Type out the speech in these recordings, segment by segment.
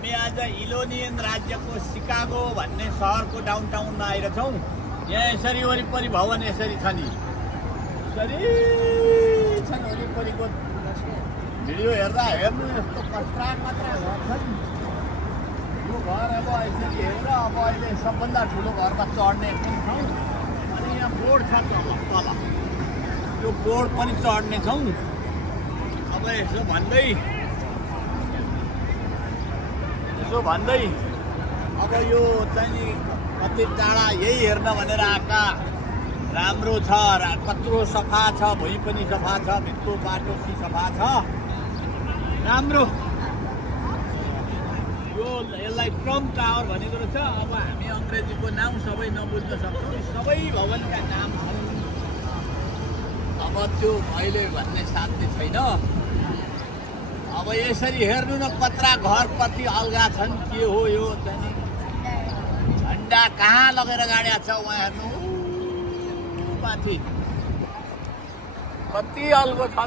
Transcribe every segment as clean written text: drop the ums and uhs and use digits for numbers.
हामी आज इलोनियन राज्यको सिकागो भन्ने सहरको डाउनटाउनमा आइरहेछौँ। यहाँ यसरी वरिपरि भवन यसरी छ नि, यसरी छन् वरिपरिको भिडियो हेर्नु यस्तो कत्रा घर छन्। यो घर अब यसरी हेरेर अब अहिले सबभन्दा ठुलो घरमा चढ्ने पनि छौँ। अनि यहाँ बोर्ड छ तल, यो बोर्ड पनि चढ्ने छौँ। अब यसो भन्दै अब यो चाहिँ कति टाढा यही हेर्न भनेर आएका। राम्रो छ, कत्रो सफा छ, भुइँ पनि सफा छ, भित्र बाटो पनि सफा छ, राम्रो। यसलाई ट्रम्प टावर भनेको रहेछ। अब हामी अङ्ग्रेजीको नाम सबै नबुझ्न सक्छौँ, सबै भवनका नाम छन्। अब त्यो अहिले भन्ने साध्य छैन। अब यसरी हेर्नु न कत्रा घर कति अल्गा छन्। के हो यो चाहिँ झन्डा कहाँ लगेर गाड्या छ उहाँ हेर्नु माथि कति अल्गो छ।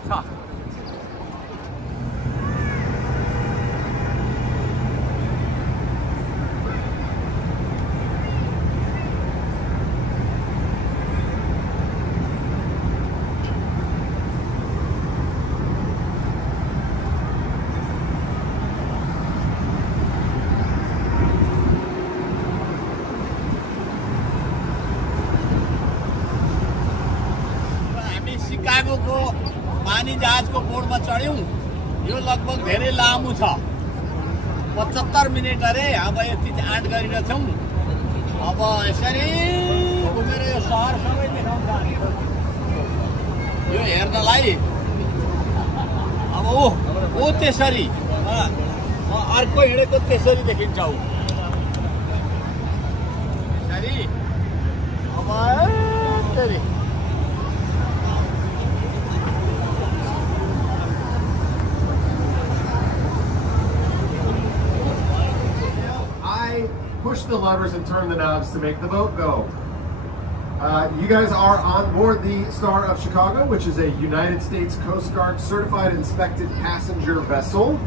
सिकागोको पानी जहाजको बोर्डमा चढ्यौँ। यो लगभग धेरै लामो छ, 75 मिनट अरे। अब यति आँट गरिरहेछौँ। अब यसरी घुमेर यो सहर सबै देखाउँछ यो हेर्नलाई। अब ओ त्यसरी अर्को हिँडेको त्यसरी देखिन्छ यसरी। अब यसरी push the levers and turn the knobs to make the boat go. You guys are on board the Star of Chicago, which is a United States Coast Guard certified inspected passenger vessel.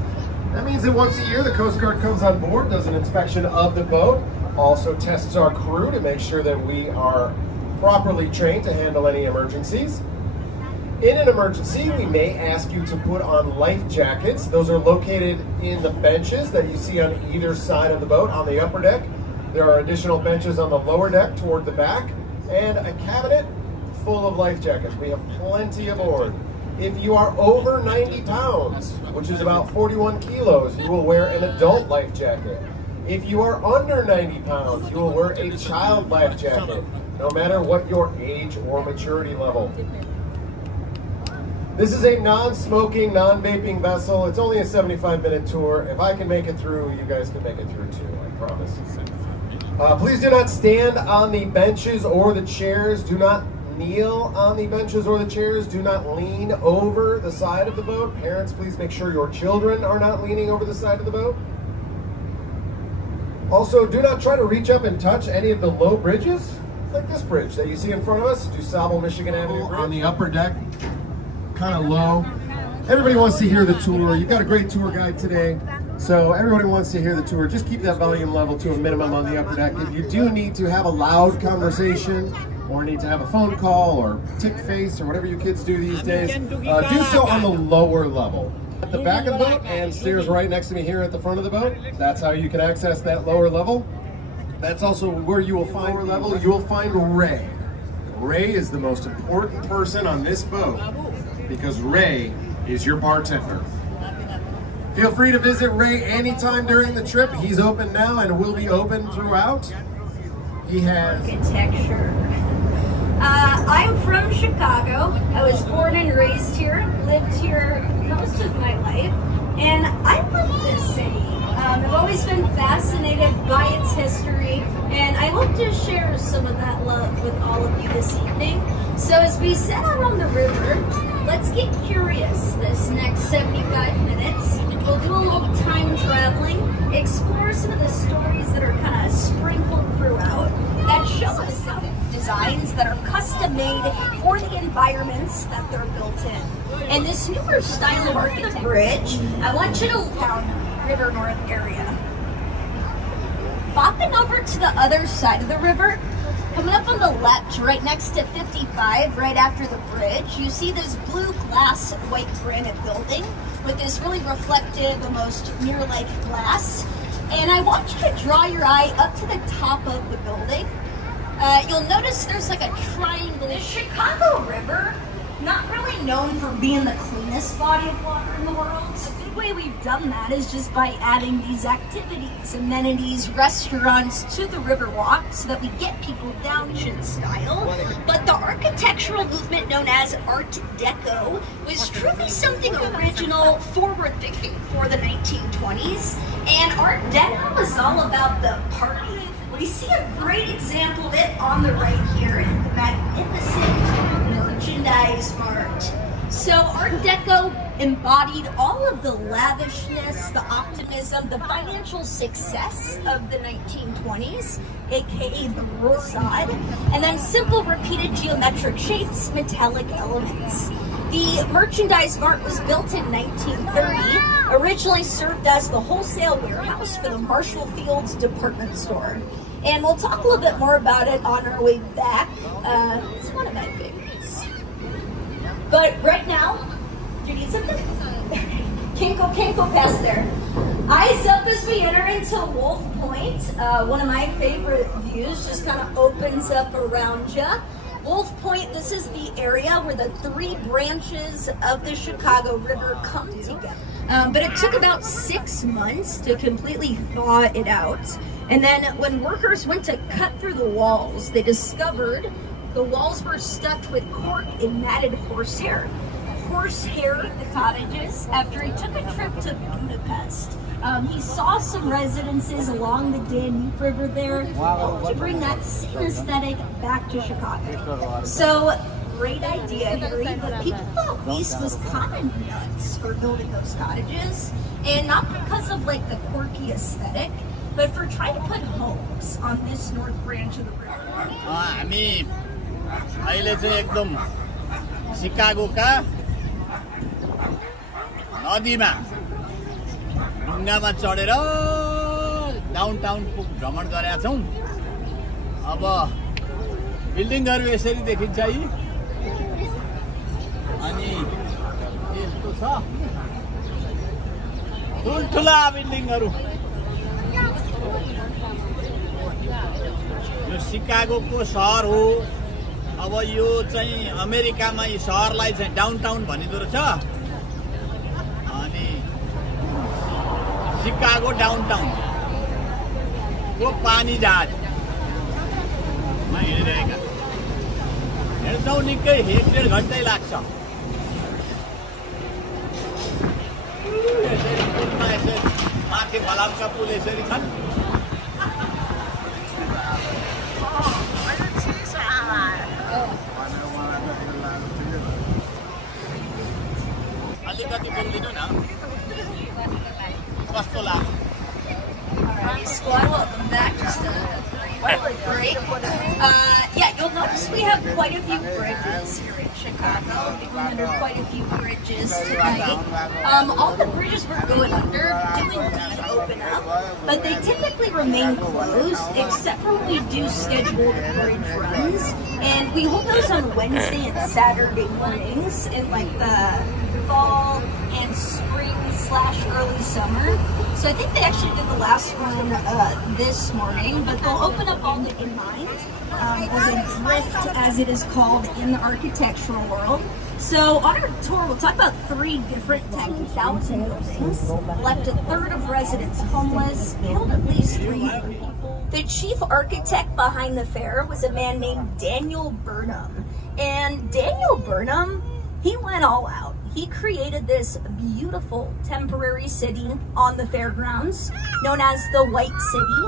That means that once a year the Coast Guard comes on board, does an inspection of the boat, also tests our crew to make sure that we are properly trained to handle any emergencies. In an emergency, we may ask you to put on life jackets. Those are located in the benches that you see on either side of the boat. On the upper deck, there are additional benches on the lower deck toward the back, and a cabinet full of life jackets. We have plenty aboard. If you are over 90 pounds, which is about 41 kilos, you will wear an adult life jacket. If you are under 90 pounds, you will wear a child life jacket, no matter what your age or maturity level. This is a non-smoking, non-vaping vessel. It's only a 75-minute tour. If I can make it through, you guys can make it through too, I promise. Please do not stand on the benches or the chairs. Do not kneel on the benches or the chairs. Do not lean over the side of the boat. Parents, please make sure your children are not leaning over the side of the boat. Also, do not try to reach up and touch any of the low bridges, like this bridge that you see in front of us, DuSable Michigan Avenue Bridge. On the upper deck, kind of low. Everybody wants to hear the tour. You've got a great tour guide today, so everybody wants to hear the tour. Just keep that volume level to a minimum on the upper deck. If you do need to have a loud conversation or need to have a phone call or tick face or whatever you kids do these days, do so on the lower level. At the back of the boat, and stairs right next to me here at the front of the boat, that's how you can access that lower level. That's also where you will find lower level. You will find Ray. Ray is the most important person on this boat, because Ray is your bartender. Feel free to visit Ray anytime during the trip. He's open now and will be open throughout. He has architecture. I'm from Chicago. I was born and raised here, lived here most of my life, and I love this city. I've always been fascinated by its history, and I hope to share some of that love with all of you this evening. So as we set out on the river, let's get curious this next 75 minutes. We'll do a little time traveling, explore some of the stories that are kind of sprinkled throughout that show us some designs that are custom made for the environments that they're built in. And this newer style of architecture bridge, I want you to look down River North area. bopping over to the other side of the river, coming up on the left, right next to 55, right after the bridge, you see this blue glass white granite building with this really reflective, almost mirror-like glass. And I want you to draw your eye up to the top of the building. You'll notice there's like a triangle. The Chicago River, not really known for being the cleanest body of water in the world. So a good way we've done that is just by adding these activities, amenities, restaurants to the Riverwalk so that we get people down in style. But the architectural movement known as Art Deco was truly something original, forward-thinking for the 1920s. And Art Deco was all about the party. We see a great example of it on the right here in the magnificent Merchandise Mart. So Art Deco embodied all of the lavishness, the optimism, the financial success of the 1920s, aka the rural side, and then simple repeated geometric shapes, metallic elements. The Merchandise Mart was built in 1930, originally served as the wholesale warehouse for the Marshall Fields department store. And we'll talk a little bit more about it on our way back. It's one of my favorites. But right now, do you need something? Can't go past there. Eyes up as we enter into Wolf Point. One of my favorite views, just kind of opens up around you. Wolf Point, this is the area where the three branches of the Chicago River come together. But it took about 6 months to completely thaw it out. And then when workers went to cut through the walls, they discovered the walls were stuffed with cork and matted horsehair. Horsehair the cottages after he took a trip to Budapest. He saw some residences along the Danube River there to bring that same aesthetic back to Chicago. So, great idea, Harry, but people thought Weiss was kind of nuts for building those cottages. And not because of like the quirky aesthetic, but for trying to put homes on this north branch of the river. हामी अहिले चाहिँ एकदम शिकागोका नदीमा ढुङ्गामा चढेर downtown भ्रमण गरेका छौं। अब बिल्डिङहरु यसरी देखिन्छ है, अनि यस्तो छ ठुलठुला बिल्डिङहरु। यो शिकागोको सहर हो। अब यो चाहिँ अमेरिकामा यो सहरलाई चाहिँ डाउनटाउन भनिदो रहेछ, अनि शिकागो डाउनटाउन को पानी जहाजमा हिँडिरहेका हिँड्छौँ। निकै 1.5 घन्टै लाग्छ। माथि भलामका पुल यसरी छन्। अलिकति बोलिदिनु न, कस्तो लाग्यो? Alright, squad, welcome back. Just a quick break. Yeah, you'll notice we have quite a few bridges here in Chicago. We're going under quite a few bridges tonight. All the bridges we're going under do indeed open up, but they typically remain closed except for when we do scheduled bridge runs. And we hold those on Wednesday and Saturday mornings in like the fall and spring/early summer. So I think they actually did the last one this morning, but they'll open up all the in-mind, or the drift as it is called in the architectural world. So on our tour, we'll talk about 3 different 10,000 buildings, left 1/3 of residents homeless, killed at least 3 people. The chief architect behind the fair was a man named Daniel Burnham. And Daniel Burnham, he went all out. He created this beautiful temporary city on the fairgrounds known as the White City.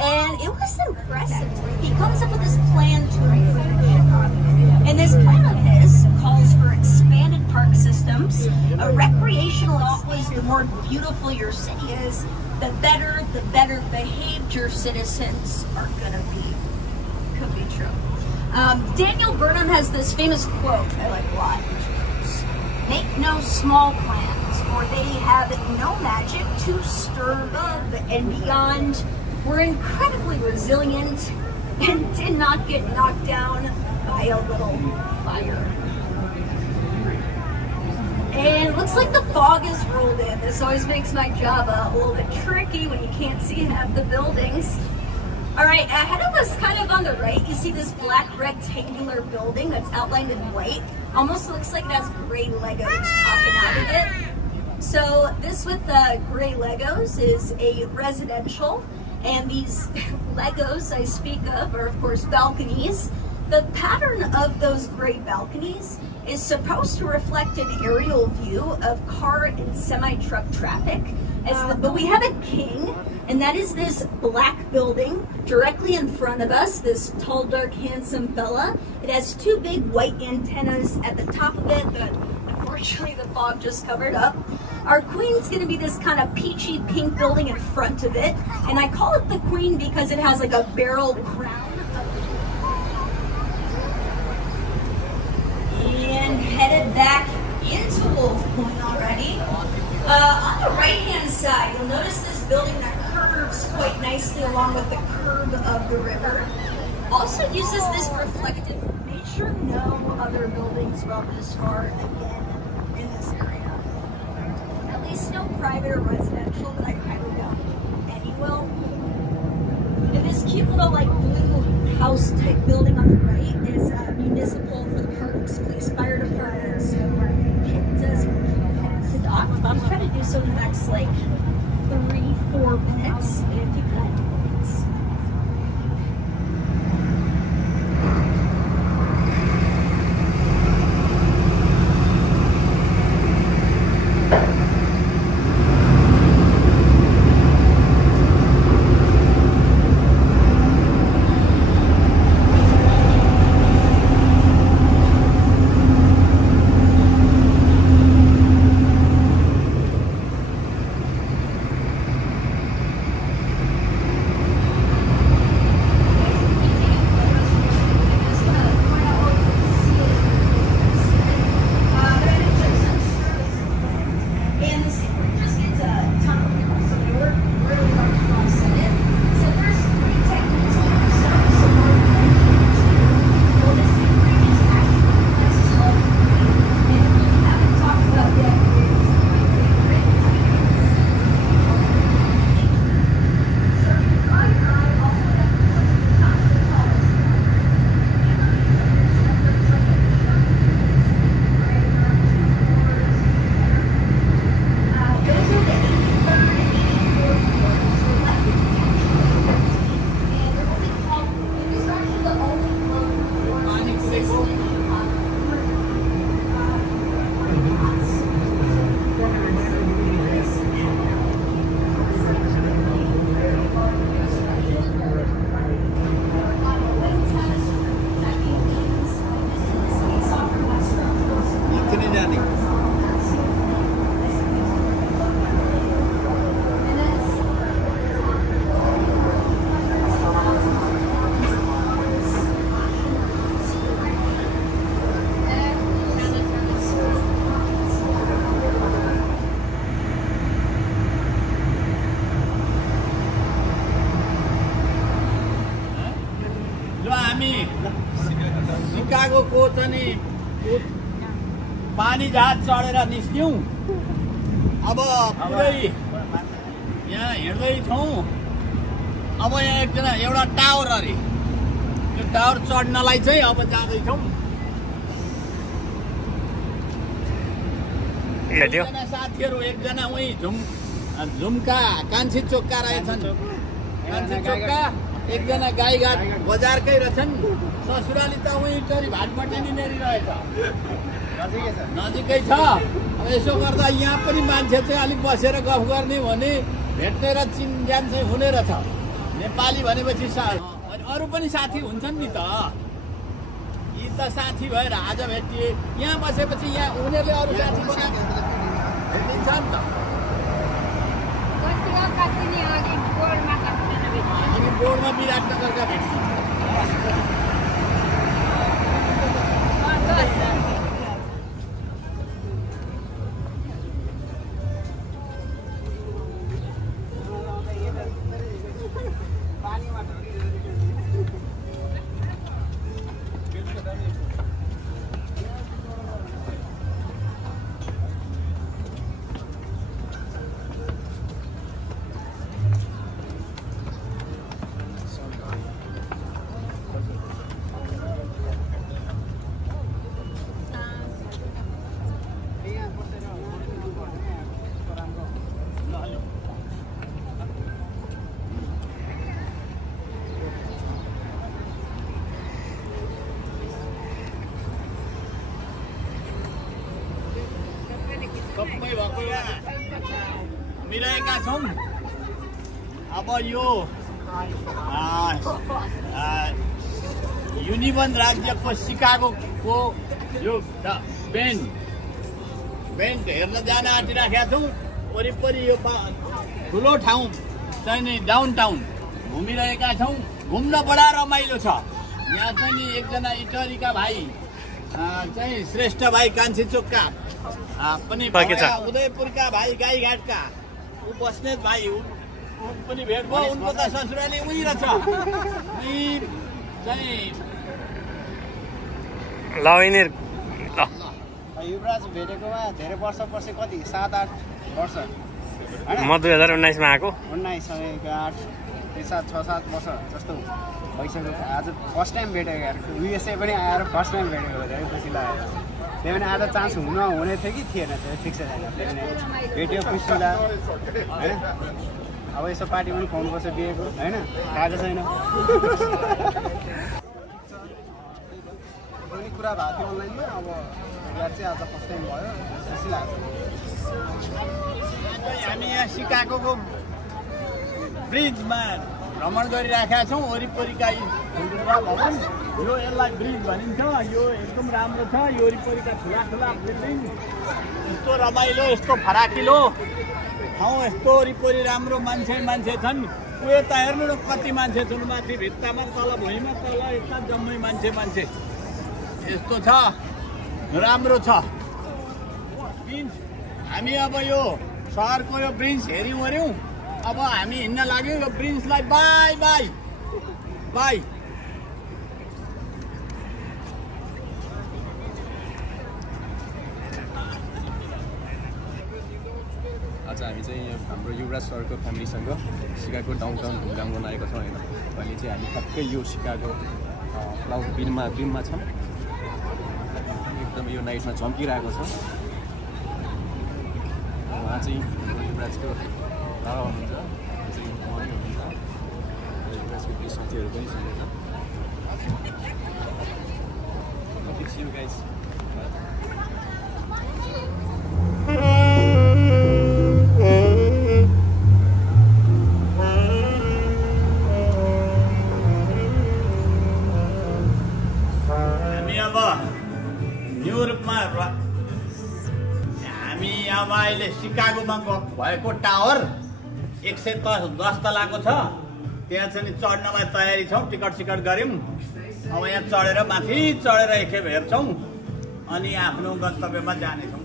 And it was impressive. He comes up with this plan to improve Chicago. And this plan of his calls for expanded park systems. A recreational thought was the more beautiful your city is, the better behaved your citizens are gonna be. Could be true. Daniel Burnham has this famous quote I like a lot. make no small plans, for they have no magic to stir above and beyond, were incredibly resilient, and did not get knocked down by a little fire. And it looks like the fog has rolled in. This always makes my job a little bit tricky when you can't see half the buildings. All right, ahead of us, kind of on the right, you see this black rectangular building that's outlined in white. Almost looks like it has gray Legos popping out of it. So this with the gray Legos is a residential, and these Legos I speak of are of course balconies. The pattern of those gray balconies is supposed to reflect an aerial view of car and semi-truck traffic. But we have a king, and that is this black building directly in front of us, this tall, dark, handsome fella. It has two big white antennas at the top of it that unfortunately the fog just covered up. Our queen's gonna be this kind of peachy pink building in front of it, and I call it the queen because it has like a barrel crown. And headed back into Wolf Point already. On the right-hand side, you'll notice this building that curves quite nicely along with the curve of the river. Also uses this reflective nature. No other buildings go this far again in this area. At least no private or residential, but I highly doubt any will. And this cute little like blue house type building on the right is municipal for the parks, police, fire department. So it does the dock. I'm trying to do so in the next like 3-4 minutes if you could. शिकागोको चाहिँ पानी जहाज चढेर निस्क्यौँ। अब पुरै यहाँ हिँड्दैछौँ। अब यहाँ एकजना एउटा टावर अरे यो टावर चढ्नलाई चाहिँ अब जाँदैछौँ। एकजना साथीहरू एकजना उही झुम्का कान्छी चोक्का रहेछन्। कान्छी चोक्का एकजना गाईघाट बजारकै रहेछन्। ससुराली त उही चरी भाटबाट नि नेरिरहेछ, नजिकै छ। अब यसो गर्दा यहाँ पनि मान्छे चाहिँ अलिक बसेर गफ गर्ने भने भेट्ने र चिनजान चाहिँ हुने रहेछ। नेपाली भनेपछि अरू पनि साथी हुन्छन् नि त। यी त साथी भएर आज भेटिए, यहाँ बसेपछि यहाँ उनीहरूले अरू साथी भेटिन्छ नि त। अनि बोर्डमा विराटनगरका भेट्छ। घुमिरहेका छौँ। अब यो युनियन राज्यको सिकागोको यो बेन्ड हेर्न जान आँटिराखेका छौँ। वरिपरि यो ठुलो ठाउँ चाहिँ नि डाउन टाउन घुमिरहेका छौँ। घुम्न बडा रमाइलो छ। यहाँ चाहिँ नि एकजना इटरीका भाइ चाहिँ श्रेष्ठ भाइ कान्छी चोकका पनि उदयपुरका भाइ गाईघाटका ऊ बस्नेत भाइ पनि भेट भयो। उनको त ससुराली उही रहेछ चाहिँ युवराज भेटेकोमा धेरै वर्षपछि कति 7-8 वर्ष म 2019 मा आएको 19 8 6-7 वर्ष जस्तो भइसक्यो। आज फर्स्ट टाइम भेटेको युएसए पनि आएर फर्स्ट टाइम भेटेको धेरै खुसी लाग्यो। त्यही पनि आज चान्स हुने थियो कि थिएन त्यो फिक्स छैन। त्यही पनि भेट्यो खुसी लाग्यो होइन। अब यसो पार्टी पनि खुवाउनुपर्छ बिहेको होइन, खाएको छैन। पनि कुरा भएको थियो अनलाइनमा। अब यार चाहिँ आज फर्स्ट टाइम भयो, खुसी लाग्छ। हामी यहाँ सिकागोको ब्रिजमा भ्रमण गरिरहेका छौँ। वरिपरिका ठुल्ठुला भवन यो यसलाई ब्रिज भनिन्छ। यो एकदम राम्रो छ। यो वरिपरिका ठुला ठुला बिल्डिङ यस्तो रमाइलो, यस्तो फराकिलो ठाउँ, यस्तो वरिपरि राम्रो मान्छे छन्। उयो त हेर्नु न कति मान्छे छन्। माथि भित्तामा तल भुइँमा तल यता जम्मै मान्छे यस्तो छ, राम्रो छ। हामी अब यो सहरको यो ब्रिज हेऱ्यौँ। अब हामी हिँड्न लाग्यौँ। यो ब्रिजलाई बाई बाई बाई। आज हामी चाहिँ हाम्रो युवराज सरको फ्यामिलीसँग सिकागो डाउनटाउन घुमघाम गर्न आएको छौँ होइन। अहिले चाहिँ हामी ठ्याक्कै यो सिकागो क्लाउड बिममा छौँ। एकदम यो नाइटमा झम्किरहेको छ। उहाँ चाहिँ युवराजको बाबा हुनुहुन्छ, चाहिँ मम्मी हुनुहुन्छ, युवराजको केही साथीहरू पनि छन् यता। See you guys. अब अहिले सिकागोमा भएको टावर 110 तलाको छ। त्यहाँ चाहिँ चढ्नलाई तयारी छौँ। टिकट गऱ्यौँ। अब यहाँ चढेर माथि चढेर एकखेप हेर्छौँ अनि आफ्नो गन्तव्यमा जानेछौँ।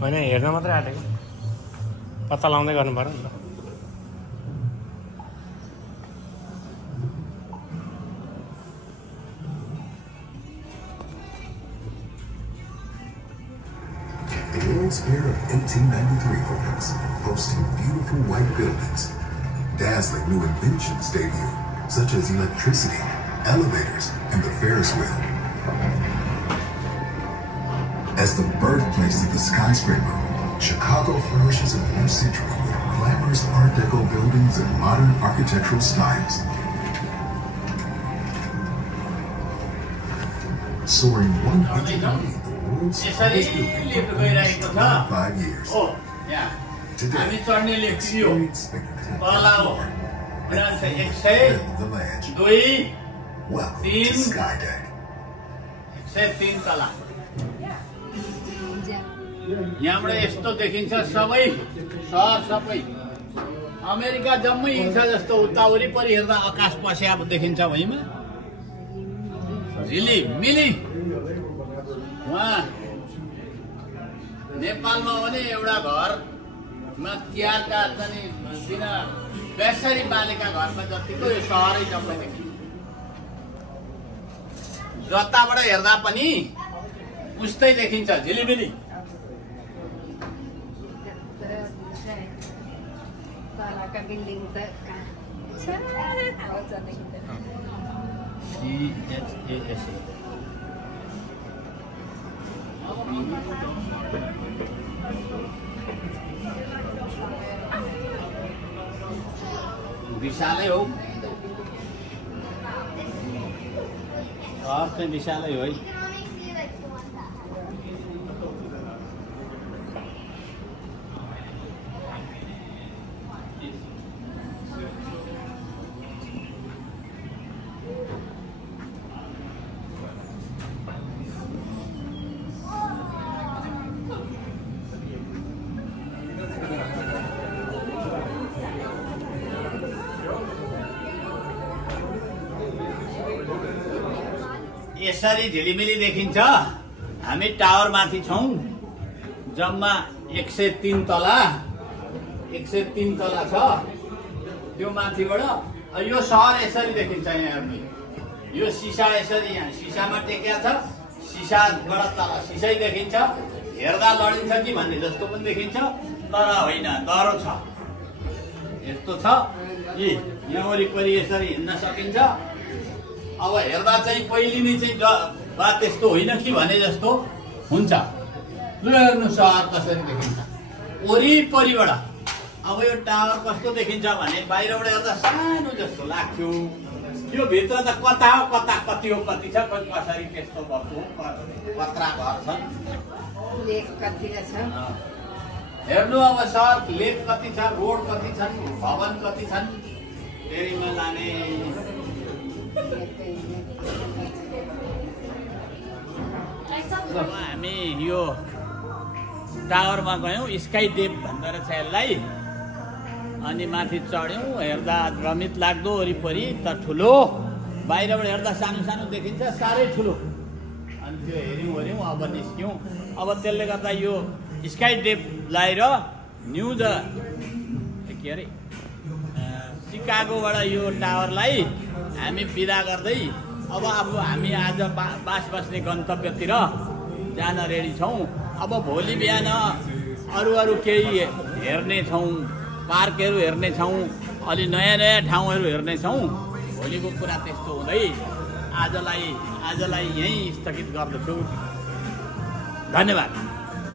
होइन हेर्न मात्रै आँटेको पत्ता लाउँदै गर्नु पर्यो नि त The World's Fair of 1893 opens, boasting beautiful white buildings. Dazzling new inventions debut, such as electricity, elevators, and the Ferris wheel. As the birthplace of the skyscraper, Chicago flourishes in the new century with glamorous Art Deco buildings and modern architectural styles. Soaring 180 the world's tallest building for 5 years. Today, experience spectacular and the ledge. Welcome to Skydeck. 103 तला यहाँबाट यस्तो देखिन्छ सबै सहर सबै America जम्मै हिँड्छ जस्तो उता वरिपरि हेर्दा आकाश पस्याएको देखिन्छ भुइँमा झिलिमिली वहाँ नेपालमा भने एउटा घरमा तिहारका चाहिँ दिन बेसरी बालेका घरमा जतिको यो सहरै जम्मै देखिन्छ जताबाट हेर्दा पनि उस्तै देखिन्छ झिलिमिली विशालै हो घर चाहिँ विशालै हो है यसरी झिलिमिली देखिन्छ हामी टावर माथि छौं जम्मा 103 तला 103 तला छ त्यो माथिबाट यो सहर यसरी देखिन्छ यहाँ हेर्नु यो सिसा यसरी यहाँ सिसामा टेकेको छ सिसाबाट तल सिसै देखिन्छ हेर्दा लडिन्छ कि भन्ने जस्तो पनि देखिन्छ तर होइन डरो छ यस्तो छ कि यहाँ वरिपरि यसरी हिँड्न सकिन्छ अब हेर्दा चाहिँ पहिले नै चाहिँ बा त्यस्तो होइन कि भने जस्तो हुन्छ लु हेर्नु सहर कसरी देखिन्छ वरिपरिबाट अब यो टावर कस्तो देखिन्छ भने बाहिरबाट हेर्दा सानो जस्तो लाग्थ्यो यो भित्र त कता हो कता कति हो कति छ कसरी त्यस्तो भएको कत्रा घर छन् लेक कति छ हेर्नु अब सहर लेक कति छ रोड कति छन् भवन कति छन् फेरिमा लाने हामी यो टावरमा गयौँ स्काई डेप भन्दो रहेछ यसलाई अनि माथि चढ्यौँ हेर्दा रमित लाग्दो वरिपरि त ठुलो बाहिरबाट हेर्दा सानो सानो देखिन्छ साह्रै ठुलो अनि त्यो हेऱ्यौँ अब निस्क्यौँ अब त्यसले गर्दा यो स्काई डेप लगाएर के अरे सिकागोबाट यो टावरलाई हामी बिदा गर्दै अब हामी आज बास बस्ने गन्तव्यतिर जान रेडी छौँ अब भोलि बिहान अरू केही हेर्ने छौँ पार्कहरू हेर्ने छौँ अलि नयाँ ठाउँहरू हेर्ने छौँ भोलिको कुरा त्यस्तो हुँदै आजलाई यहीँ स्थगित गर्दछु धन्यवाद।